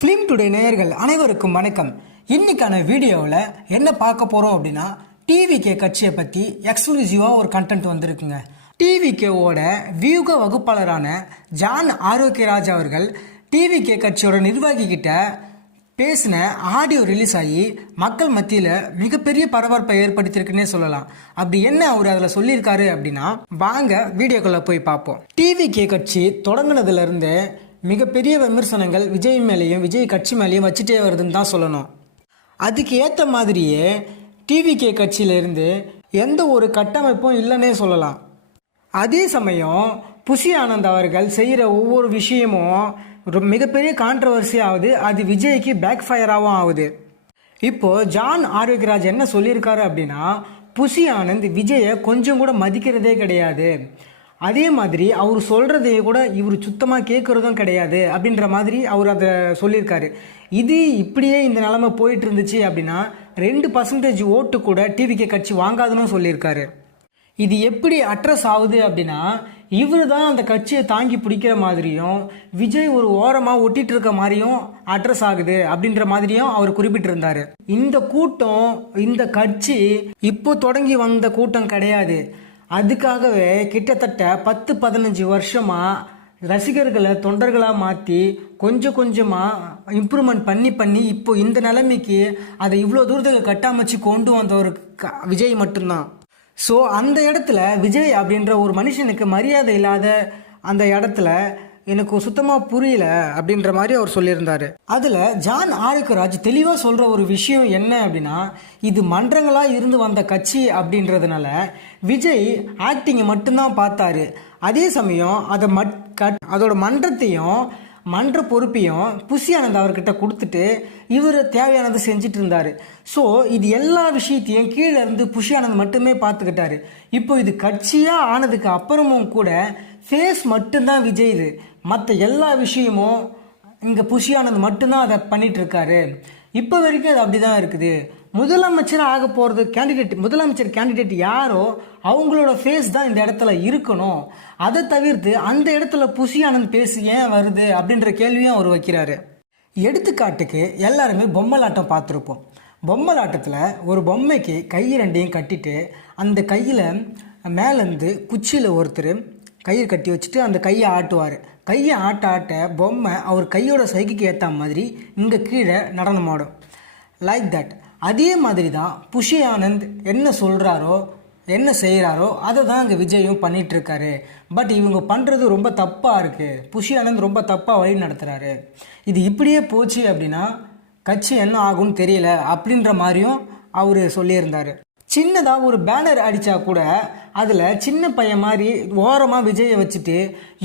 Film today நேயர்கள் அனைவருக்கும் வணக்கம். இன்னைக்கான வீடியோவில் என்ன பார்க்க போகிறோம் அப்படின்னா டிவிகே கட்சியை பற்றி எக்ஸ்க்ளூசிவாக ஒரு கண்டென்ட் வந்திருக்குங்க. டிவிகேவோட வியூக வகுப்பாளரான ஜான் ஆரோக்கியராஜ் அவர்கள் டிவிகே கட்சியோட நிர்வாகி கிட்ட பேசின ஆடியோ ரிலீஸ் ஆகி மக்கள் மத்தியில் மிகப்பெரிய பரபரப்பை ஏற்படுத்தியிருக்குன்னே சொல்லலாம். அப்படி என்ன அவர் அதில் சொல்லியிருக்காரு அப்படின்னா வாங்க வீடியோக்குள்ளே போய் பார்ப்போம். டிவிகே கட்சி தொடங்கினதுலேருந்து மிகப்பெரிய விமர்சனங்கள் விஜய் மேலேயும் விஜய் கட்சி மேலேயும் வச்சுட்டே வருதுன்னு தான் சொல்லணும். அதுக்கு ஏற்ற மாதிரியே டிவிகே கட்சியிலேருந்து எந்த ஒரு கட்டமைப்பும் இல்லைன்னே சொல்லலாம். அதே சமயம் புஷி ஆனந்த் அவர்கள் செய்கிற ஒவ்வொரு விஷயமும் மிகப்பெரிய கான்ட்ரவர்சி ஆகுது. அது விஜய்க்கு பேக் ஃபயராகவும் ஆகுது. இப்போ ஜான் ஆரோக்கியராஜ் என்ன சொல்லியிருக்காரு அப்படின்னா புஷி ஆனந்த் விஜயை கொஞ்சம் கூட மதிக்கிறதே கிடையாது. அதே மாதிரி அவர் சொல்கிறதையே கூட இவர் சுத்தமாக கேட்குறதும் கிடையாது அப்படின்ற மாதிரி அவர் அதை சொல்லியிருக்காரு. இது இப்படியே இந்த நிலமை போயிட்டு இருந்துச்சு அப்படின்னா ரெண்டு பர்சன்டேஜ் ஓட்டு கூட டிவிகே கட்சி வாங்காதுன்னு சொல்லியிருக்காரு. இது எப்படி அட்ரஸ் ஆகுது அப்படின்னா இவர் தான் அந்த கட்சியை தாங்கி பிடிக்கிற மாதிரியும் விஜய் ஒரு ஓரமாக ஒட்டிட்டு இருக்க மாதிரியும் அட்ரஸ் ஆகுது அப்படின்ற மாதிரியும் அவர் குறிப்பிட்டிருந்தார். இந்த கூட்டம் இந்த கட்சி இப்போ தொடங்கி வந்த கூட்டம் கிடையாது. அதுக்காகவே கிட்டத்தட்ட பத்து பதினஞ்சு வருஷமாக ரசிகர்களை தொண்டர்களாக மாற்றி கொஞ்சம் கொஞ்சமாக இம்ப்ரூவ்மெண்ட் பண்ணி பண்ணி இப்போ இந்த நிலைமைக்கு அதை இவ்வளோ தூரத்துக்கு கட்டாமச்சு கொண்டு வந்த ஒரு க- விஜய் மட்டும்தான். ஸோ அந்த இடத்துல விஜய் அப்படின்ற ஒரு மனுஷனுக்கு மரியாதை இல்லாத அந்த இடத்துல எனக்கு சுத்தமாக புரியல அப்படின்ற மாதிரி அவர் சொல்லியிருந்தாரு. அதில் ஜான் ஆரோக்கியராஜ் தெளிவாக சொல்கிற ஒரு விஷயம் என்ன அப்படின்னா இது மன்றங்களாக இருந்து வந்த கட்சி அப்படின்றதுனால விஜய் ஆக்டிங்கை மட்டும்தான் பார்த்தாரு. அதே சமயம் அதை மட் கட் அதோட மன்றத்தையும் மன்ற பொறுப்பையும் புஷி ஆனந்த் அவர்கிட்ட கொடுத்துட்டு இவர் தேவையானதை செஞ்சுட்டு இருந்தார். ஸோ இது எல்லா விஷயத்தையும் கீழே இருந்து புஷி ஆனந்த் மட்டுமே பார்த்துக்கிட்டாரு. இப்போ இது கட்சியாக ஆனதுக்கு அப்புறமும் கூட ஃபேஸ் மட்டும்தான் விஜய் இது. மற்ற எல்லா விஷயமும் இங்கே புஷி ஆனந்த் மட்டும்தான் அதை பண்ணிகிட்ருக்காரு இப்போ வரைக்கும் அது அப்படி தான் இருக்குது. முதலமைச்சர் ஆக போகிறது கேண்டிடேட் முதலமைச்சர் கேண்டிடேட் யாரோ அவங்களோட ஃபேஸ் தான் இந்த இடத்துல இருக்கணும். அதை தவிர்த்து அந்த இடத்துல புஷி ஆனந்த் பேசி ஏன் வருது அப்படின்ற கேள்வியும் அவர் வைக்கிறாரு. எடுத்துக்காட்டுக்கு எல்லாருமே பொம்மலாட்டம் பார்த்துருப்போம். பொம்மலாட்டத்தில் ஒரு பொம்மைக்கு கை ரெண்டையும் கட்டிட்டு அந்த கையில் மேலேருந்து குச்சியில் ஒருத்தர் கயிறு கட்டி வச்சுட்டு அந்த கையை ஆட்டுவார். கையை ஆட்ட ஆட்ட பொம்மை அவர் கையோட சைக்கிக்கு ஏற்ற மாதிரி இங்கே கீழே நடனமாடும் லைக் தட் அதே மாதிரி தான் புஷி ஆனந்த் என்ன சொல்கிறாரோ என்ன செய்கிறாரோ அதை தான் அங்கே விஜயும் பண்ணிகிட்ருக்காரு பட் இவங்க பண்ணுறது ரொம்ப தப்பாக இருக்குது புஷி ஆனந்த் ரொம்ப தப்பாக வழி நடத்துகிறாரு இது இப்படியே போச்சு அப்படின்னா கட்சி என்ன ஆகும்னு தெரியல அப்படின்ற மாதிரியும் அவர் சொல்லியிருந்தார். சின்னதாக ஒரு பேனர் அடித்தா கூட அதில் சின்ன பையன் மாதிரி ஓரமாக விஜயை வச்சுட்டு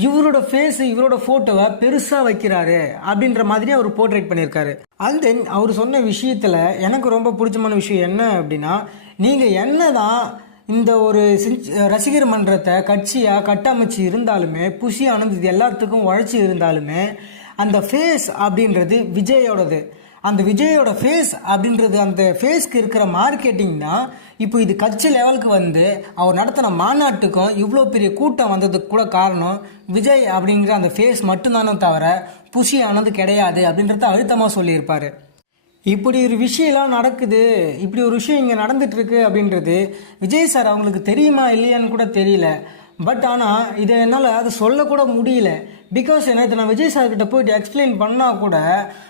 இவரோட ஃபேஸு இவரோட ஃபோட்டோவை பெருசாக வைக்கிறாரு அப்படின்ற மாதிரி அவர் போர்ட்ரேட் பண்ணியிருக்காரு. அண்ட் தென் அவர் சொன்ன விஷயத்தில் எனக்கு ரொம்ப பிடிச்சமான விஷயம் என்ன அப்படின்னா நீங்கள் என்ன தான் இந்த ஒரு ரசிகர் மன்றத்தை கட்சியாக கட்டமைச்சு இருந்தாலுமே புஷி ஆனந்த் எல்லாத்துக்கும் உழைச்சி இருந்தாலுமே அந்த ஃபேஸ் அப்படின்றது விஜயோடது. அந்த விஜயோட ஃபேஸ் அப்படின்றது அந்த ஃபேஸ்க்கு இருக்கிற மார்க்கெட்டிங் தான் இப்போ இது கட்சி லெவலுக்கு வந்து அவர் நடத்தின மாநாட்டுக்கும் இவ்வளோ பெரிய கூட்டம் வந்ததுக்கு கூட காரணம் விஜய் அப்படிங்கிற அந்த ஃபேஸ் மட்டும்தானே தவிர புஷி ஆனது கிடையாது அப்படின்றத அழுத்தமாக சொல்லியிருப்பார். இப்படி ஒரு விஷயம்லாம் நடக்குது இப்படி ஒரு விஷயம் இங்கே நடந்துட்டுருக்கு அப்படின்றது விஜய் சார் அவங்களுக்கு தெரியுமா இல்லையான்னு கூட தெரியல. பட் ஆனால் இதை என்னால் அது சொல்லக்கூட முடியல. பிகாஸ் நேற்று நான் விஜய் சார் கிட்ட போயிட்டு எக்ஸ்பிளைன் பண்ணால் கூட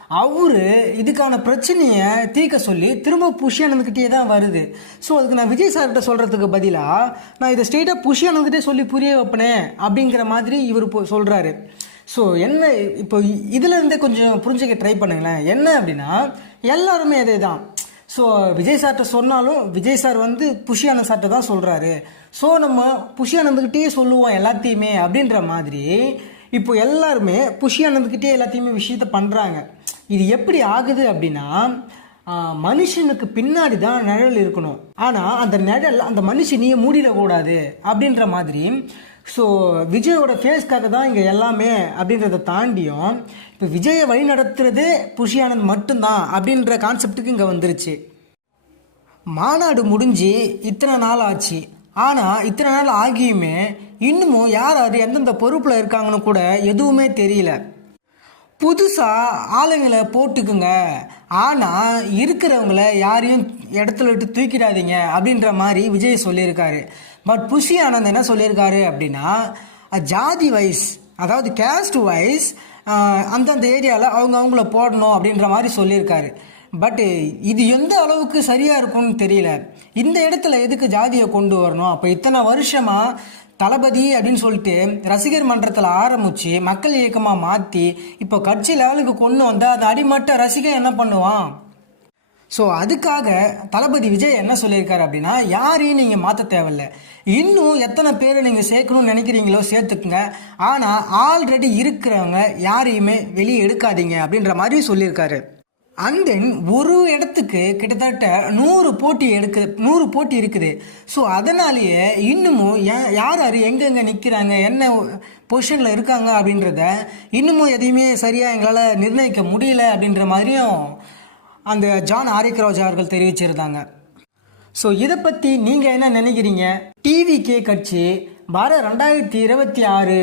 அவர் இதுக்கான பிரச்சனையை தீர்க்க சொல்லி திரும்ப புஷியானந்துக்கிட்டே தான் வருது. ஸோ அதுக்கு நான் விஜய் சார் கிட்ட சொல்கிறதுக்கு பதிலாக நான் இதை ஸ்ட்ரெயிட்டாக புஷியானந்துக்கிட்டே சொல்லி புரிய வைப்பனே அப்படிங்கிற மாதிரி இவர் இப்போ சொல்கிறாரு ஸோ என்ன இப்போ இதுலேருந்தே கொஞ்சம் புரிஞ்சுக்க ட்ரை பண்ணுங்களேன். என்ன அப்படின்னா எல்லாருமே அதே தான் ஸோ விஜய் சார்கிட்ட சொன்னாலும் விஜய் சார் வந்து புஷி சார்கிட்ட தான் சொல்கிறாரு ஸோ நம்ம புஷியானந்துக்கிட்டே சொல்லுவோம் எல்லாத்தையுமே அப்படின்ற மாதிரி இப்போ எல்லாருமே புஷி அண்ணந்துக்கிட்டே எல்லாத்தையுமே விஷயத்த பண்ணுறாங்க இது எப்படி ஆகுது அப்படின்னா மனுஷனுக்கு பின்னாடி தான் நிழல் இருக்கணும். ஆனால் அந்த நிழல் அந்த மனுஷனையே மூடிடக்கூடாது அப்படின்ற மாதிரி ஸோ விஜயோட ஃபேஸ்க்காக தான் இங்கே எல்லாமே அப்படின்றத தாண்டியும் இப்போ விஜயை வழி நடத்துறது புஷி ஆனந்த் மட்டும்தான் அப்படின்ற கான்செப்டுக்கு இங்கே வந்துருச்சு. மாநாடு முடிஞ்சு இத்தனை நாள் ஆச்சு. ஆனால் இத்தனை நாள் ஆகியுமே இன்னமும் யார் அது? எந்தெந்த பொறுப்பில் இருக்காங்கன்னு கூட எதுவுமே தெரியல. புதுசாக ஆளுங்களை போட்டுக்குங்க. ஆனால் இருக்கிறவங்கள யாரையும் இடத்துல விட்டு தூக்கிடாதீங்க அப்படின்ற மாதிரி விஜய் சொல்லியிருக்காரு. பட் புஷி ஆனந்த் என்ன சொல்லியிருக்காரு அப்படின்னா ஜாதி வைஸ் அதாவது கேஸ்ட் வைஸ் அந்தந்த ஏரியாவில் அவங்க அவங்கள போடணும் அப்படின்ற மாதிரி சொல்லியிருக்காரு. பட் இது எந்த அளவுக்கு சரியாக இருக்கும்னு தெரியல. இந்த இடத்துல எதுக்கு ஜாதியை கொண்டு வரணும்? அப்போ இத்தனை வருஷமாக தளபதி அப்படின்னு சொல்லிட்டு ரசிகர் மன்றத்தில் ஆரம்பிச்சு மக்கள் இயக்கமாக மாற்றி இப்போ கட்சி லெவலுக்கு கொண்டு வந்தால் அது அடிமட்ட ரசிகன் என்ன பண்ணுவான்? ஸோ அதுக்காக தளபதி விஜய் என்ன சொல்லியிருக்காரு அப்படின்னா யாரையும் நீங்கள் மாற்ற தேவையில்ல. இன்னும் எத்தனை பேரை நீங்கள் சேர்க்கணும்னு நினைக்கிறீங்களோ சேர்த்துக்குங்க. ஆனால் ஆல்ரெடி இருக்கிறவங்க யாரையுமே வெளியே எடுக்காதீங்க அப்படின்ற மாதிரி சொல்லியிருக்காரு. அண்ட் தென் ஒரு இடத்துக்கு கிட்டத்தட்ட நூறு போட்டி எடுக்கு நூறு போட்டி இருக்குது. ஸோ அதனாலேயே இன்னமும் யார் யார் எங்கெங்கே நிற்கிறாங்க என்ன பொசிஷனில் இருக்காங்க அப்படின்றத இன்னமும் எதையுமே சரியாக எங்களால் நிர்ணயிக்க முடியல அப்படின்ற மாதிரியும் அந்த ஜான் ஆரிக்ரோஜ் அவர்கள் தெரிவிச்சிருந்தாங்க. ஸோ இதை பற்றி நீங்கள் என்ன நினைக்கிறீங்க? டிவிகே கட்சி வர ரெண்டாயிரத்தி இருபத்தி ஆறு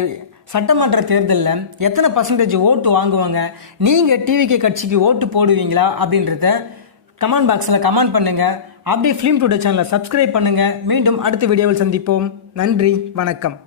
சட்டமன்ற தேர்தலில் எத்தனை பர்சன்டேஜ் ஓட்டு வாங்குவாங்க? நீங்கள் டிவிகே கட்சிக்கு ஓட்டு போடுவீங்களா? அப்படின்றத கமெண்ட் பாக்ஸில் கமெண்ட் பண்ணுங்கள் அப்படியே ஃபிலிம் டுடே சேனலை சப்ஸ்கிரைப் பண்ணுங்கள் மீண்டும் அடுத்த வீடியோவில் சந்திப்போம். நன்றி வணக்கம்.